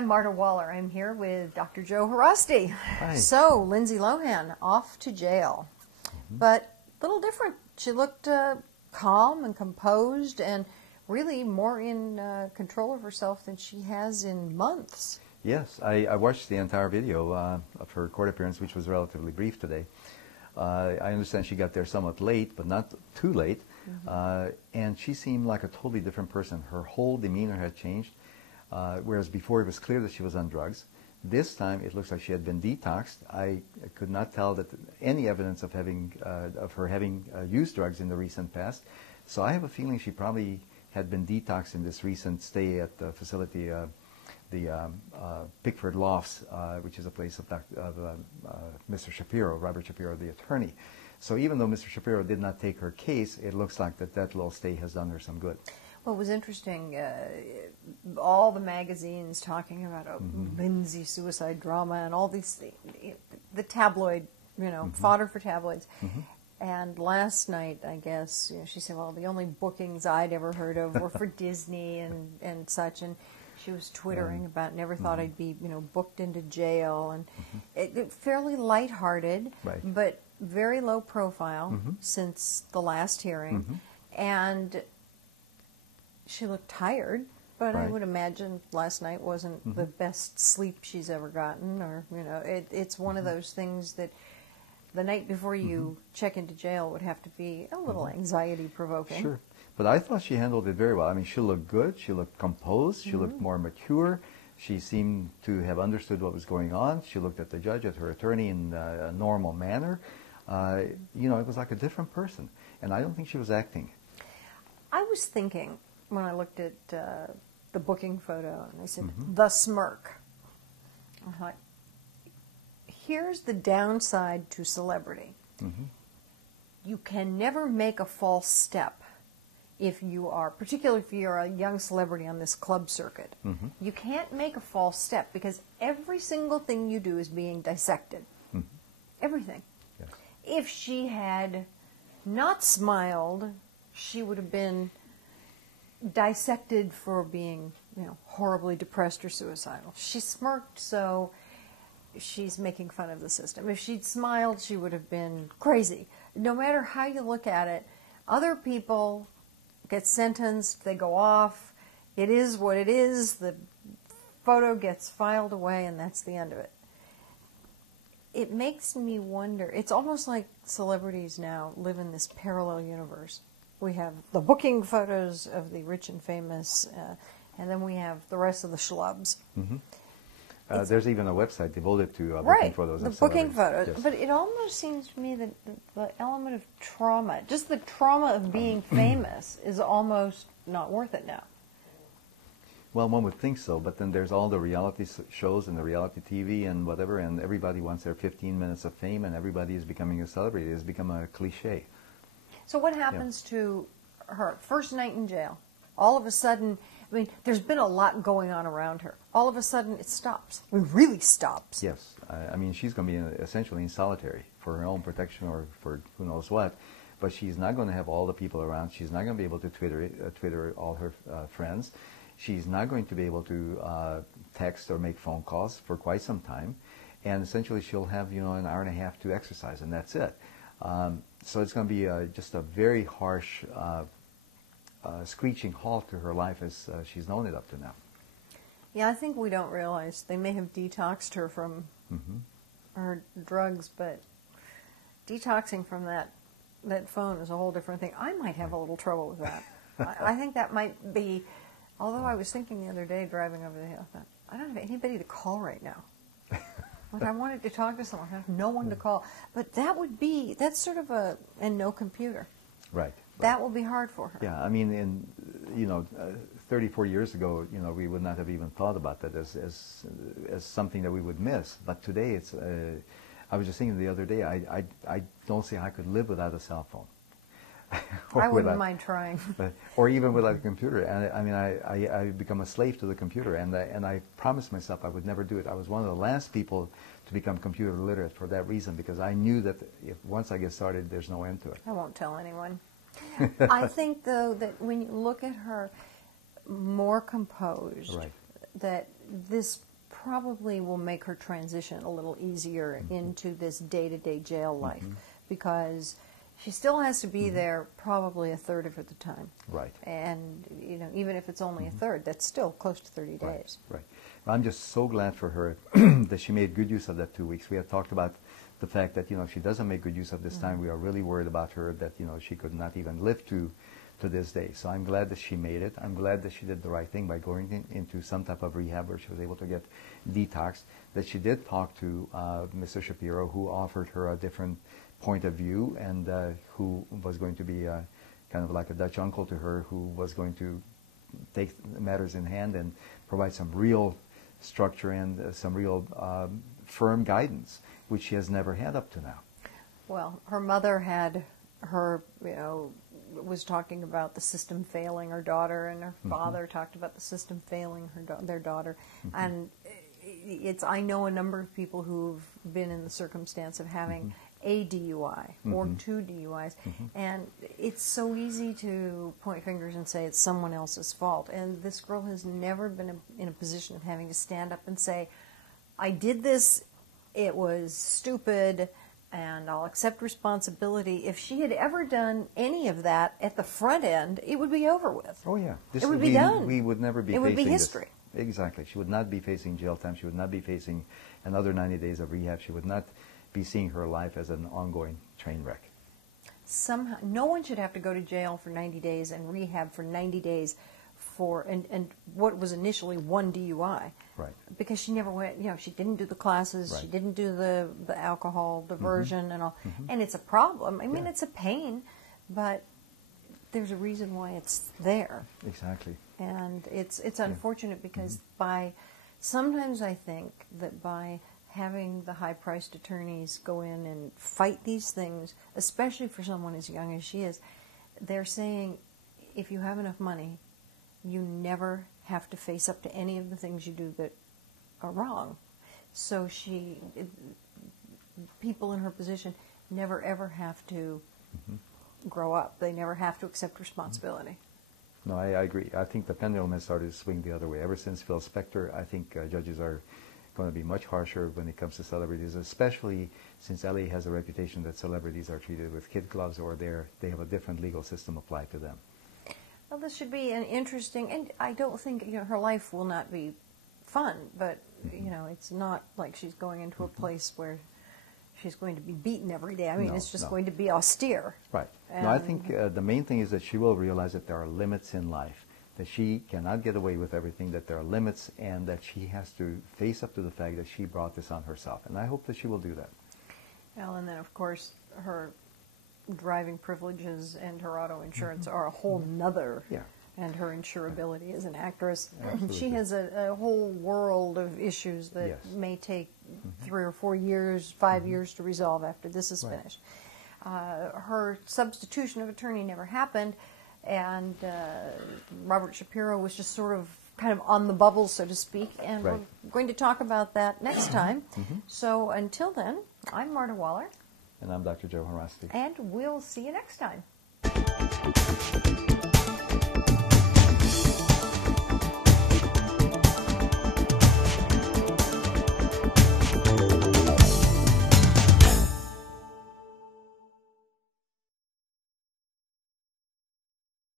I'm Marta Waller. I'm here with Dr. Joe Haraszti. Hi. So, Lindsey Lohan off to jail, but a little different. She looked calm and composed and really more in control of herself than she has in months. Yes, I watched the entire video of her court appearance, which was relatively brief today. I understand she got there somewhat late, but not too late, and she seemed like a totally different person. Her whole demeanor had changed, whereas before it was clear that she was on drugs. This time it looks like she had been detoxed. I could not tell that any evidence of her having used drugs in the recent past, so I have a feeling she probably had been detoxed in this recent stay at the facility, the Pickford Lofts, which is a place of Mr. Shapiro, Robert Shapiro, the attorney. So even though Mr. Shapiro did not take her case, it looks like that little stay has done her some good. Well, it was interesting, all the magazines talking about Lindsey suicide drama and all these things, the tabloid, fodder for tabloids. And last night, I guess, she said, well, the only bookings I'd ever heard of were for Disney and such, and she was twittering about never thought I'd be, booked into jail, and it fairly lighthearted, but very low profile since the last hearing, and she looked tired, but I would imagine last night wasn't the best sleep she's ever gotten, or, it's one of those things that the night before you check into jail would have to be a little anxiety-provoking. Sure. But I thought she handled it very well. I mean, she looked good, she looked composed, she looked more mature, she seemed to have understood what was going on, she looked at the judge, at her attorney in a normal manner. It was like a different person, and I don't think she was acting. I was thinking, when I looked at the booking photo, and I said, the smirk. I thought, here's the downside to celebrity. You can never make a false step if you are, particularly if you're a young celebrity on this club circuit. You can't make a false step because every single thing you do is being dissected. Everything. Yes. If she had not smiled, she would have been dissected for being, horribly depressed or suicidal. She smirked, so she's making fun of the system. If she'd smiled, she would have been crazy. No matter how you look at it, other people get sentenced, they go off, it is what it is, the photo gets filed away, and that's the end of it. It makes me wonder, it's almost like celebrities now live in this parallel universe. We have the booking photos of the rich and famous, and then we have the rest of the schlubs. There's even a website devoted to booking photos. The booking photos. Yes. But it almost seems to me that the element of trauma, just the trauma of being famous, is almost not worth it now. Well, one would think so, but then there's all the reality shows and the reality TV and whatever, and everybody wants their 15 minutes of fame, and everybody is becoming a celebrity. It has become a cliche. So what happens to her first night in jail? All of a sudden, there's been a lot going on around her. All of a sudden, it stops. It really stops. Yes. She's going to be essentially in solitary for her own protection or for who knows what. But she's not going to have all the people around. She's not going to be able to Twitter all her friends. She's not going to be able to text or make phone calls for quite some time. And essentially, she'll have, an hour and a half to exercise, and that's it. So it's going to be just a very harsh screeching halt to her life as she's known it up to now. Yeah, I think we don't realize they may have detoxed her from her drugs, but detoxing from that phone is a whole different thing. I might have a little trouble with that. I think that might be, although I was thinking the other day driving over the hill, I thought, I don't have anybody to call right now. When I wanted to talk to someone, I have no one to call. But that's sort of and no computer. Right. That will be hard for her. Yeah, 34 years ago, we would not have even thought about that as something that we would miss. But today, it's. I was just thinking the other day, I don't see how I could live without a cell phone. I wouldn't mind trying. Or even without a computer. And I become a slave to the computer, and I promised myself I would never do it. I was one of the last people to become computer literate for that reason, because I knew that once I get started, there's no end to it. I won't tell anyone. I think, though, that when you look at her more composed, that this probably will make her transition a little easier into this day-to-day jail life, because she still has to be there probably a third of the time. Right. And, you know, even if it's only a third, that's still close to 30 days. Right. I'm just so glad for her that she made good use of that 2 weeks. We had talked about the fact that, you know, if she doesn't make good use of this time, we are really worried about her, that, you know, she could not even live to this day. So I'm glad that she made it. I'm glad that she did the right thing by going into some type of rehab where she was able to get detoxed, that she did talk to Mr. Shapiro, who offered her a different point of view, and who was going to be kind of like a Dutch uncle to her, who was going to take matters in hand and provide some real structure and some real firm guidance, which she has never had up to now. Well, her mother had her, you know, was talking about the system failing her daughter, and her father talked about the system failing their daughter. And I know a number of people who've been in the circumstance of having a DUI or 2 DUIs, and it's so easy to point fingers and say it's someone else's fault. And this girl has never been in a position of having to stand up and say, I did this, it was stupid, and I'll accept responsibility. If she had ever done any of that at the front end, it would be over with. Oh, yeah. It would be done. We would never be facing facing It would be history. This. Exactly. She would not be facing jail time. She would not be facing another 90 days of rehab. She would not be seeing her life as an ongoing train wreck. Somehow, no one should have to go to jail for 90 days and rehab for 90 days for and what was initially 1 DUI. Right. Because she never went, you know, she didn't do the classes, Right. she didn't do the alcohol diversion and all. And it's a problem. I mean, it's a pain, but there's a reason why it's there. Exactly. And it's unfortunate because sometimes I think that by having the high-priced attorneys go in and fight these things, especially for someone as young as she is, they're saying if you have enough money, you never have to face up to any of the things you do that are wrong. So people in her position never ever have to grow up. They never have to accept responsibility. No, I agree. I think the pendulum has started to swing the other way. Ever since Phil Spector, I think judges are going to be much harsher when it comes to celebrities, especially since LA has a reputation that celebrities are treated with kid gloves, or they have a different legal system applied to them. Well, this should be an interesting, and I don't think, you know, her life will not be fun, but you know, it's not like she's going into a place where she's going to be beaten every day. I mean, it's just going to be austere. Right. And no, I think the main thing is that she will realize that there are limits in life, that she cannot get away with everything, that there are limits, and that she has to face up to the fact that she brought this on herself. And I hope that she will do that. Well, and then, of course, her driving privileges and her auto insurance are a whole nother, and her insurability as an actress. Absolutely. She has a whole world of issues that may take 3 or 4 years, 5 years to resolve after this is finished. Her substitution of attorney never happened, and Robert Shapiro was just sort of kind of on the bubble, so to speak, and we're going to talk about that next time. So until then, I'm Marta Waller. And I'm Dr. Joe Haraszti. And we'll see you next time.